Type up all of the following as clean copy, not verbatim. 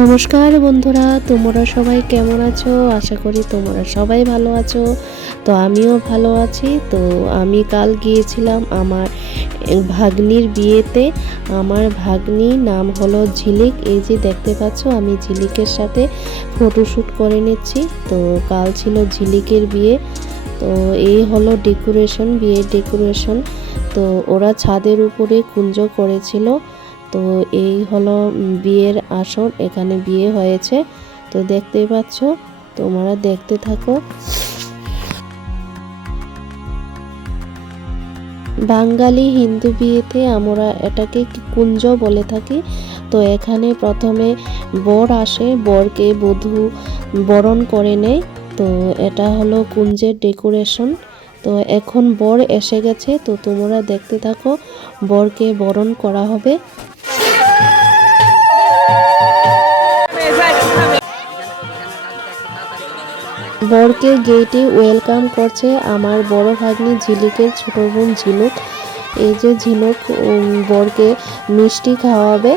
নমস্কার বন্ধুরা, তোমরা সবাই কেমন আছো? আশা করি তোমরা সবাই ভালো আছো। তো আমিও ভালো আছি। তো আমি কাল গিয়েছিলাম আমার ভাগ্নির বিয়েতে। আমার ভাগ্নির নাম হলো ঝিলিক। এই যে দেখতে পাচ্ছ, আমি ঝিলিকের সাথে ফটোশ্যুট করে নিচ্ছি। তো কাল ছিল ঝিলিকের বিয়ে। তো এই হলো ডেকোরেশন, বিয়ের ডেকোরেশন। তো ওরা ছাদের উপরে কুঞ্জ করেছিল। তো এই হলো বিয়ের আসর, এখানে বিয়ে হয়েছে। তো দেখতেই পাচ্ছ, তোমরা দেখতে থাকো। বাঙালি হিন্দু বিয়েতে আমরা এটাকে কুঞ্জ বলে থাকি। তো এখানে প্রথমে বর আসে, বরকে বধূ বরণ করে নেয়। তো এটা হলো কুঞ্জের ডেকোরেশন। তো এখন বর এসে গেছে, তো তোমরা দেখতে থাকো, বরকে বরণ করা হবে। বরকে গেটে ওয়েলকাম করছে আমার বড় ভাগ্নি ঝিলিকের ছোট বোন ঝিনুক। এই যে ঝিনুক বরকে মিষ্টি খাওয়াবে।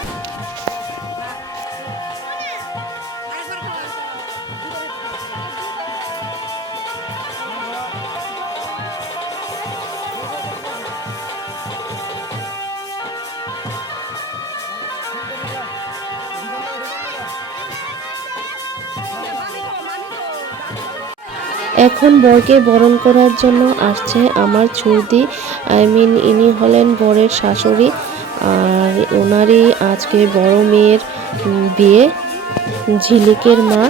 এখন বরকে বরণ করার জন্য আসছে আমার ছুঁদি, ইনি হলেন বরের শাশুড়ি। আর ওনারই আজকে বড় মেয়ের বিয়ে, ঝিলিকের মা।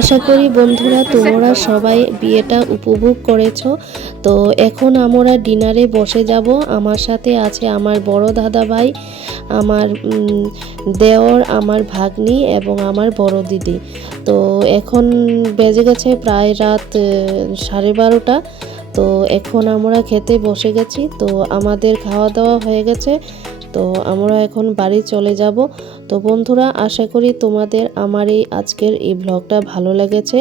আশা করি বন্ধুরা তোমরা সবাই বিয়েটা উপভোগ করেছো। তো এখন আমরা ডিনারে বসে যাব। আমার সাথে আছে আমার বড় দাদা ভাই, আমার দেওর, আমার ভাগ্নি এবং আমার বড় দিদি। তো এখন বেজে গেছে প্রায় রাত 12:30। তো এখন আমরা খেতে বসে গেছি। তো আমাদের খাওয়া দাওয়া হয়ে গেছে। তো আমরা এখন বাড়ি চলে যাব। তো বন্ধুরা আশা করি তোমাদের আমার আজকের এই ব্লগটা ভালো লেগেছে।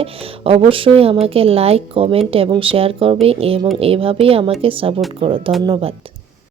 অবশ্যই আমাকে লাইক, কমেন্ট এবং শেয়ার করবে এবং এইভাবেই আমাকে সাপোর্ট করো। ধন্যবাদ।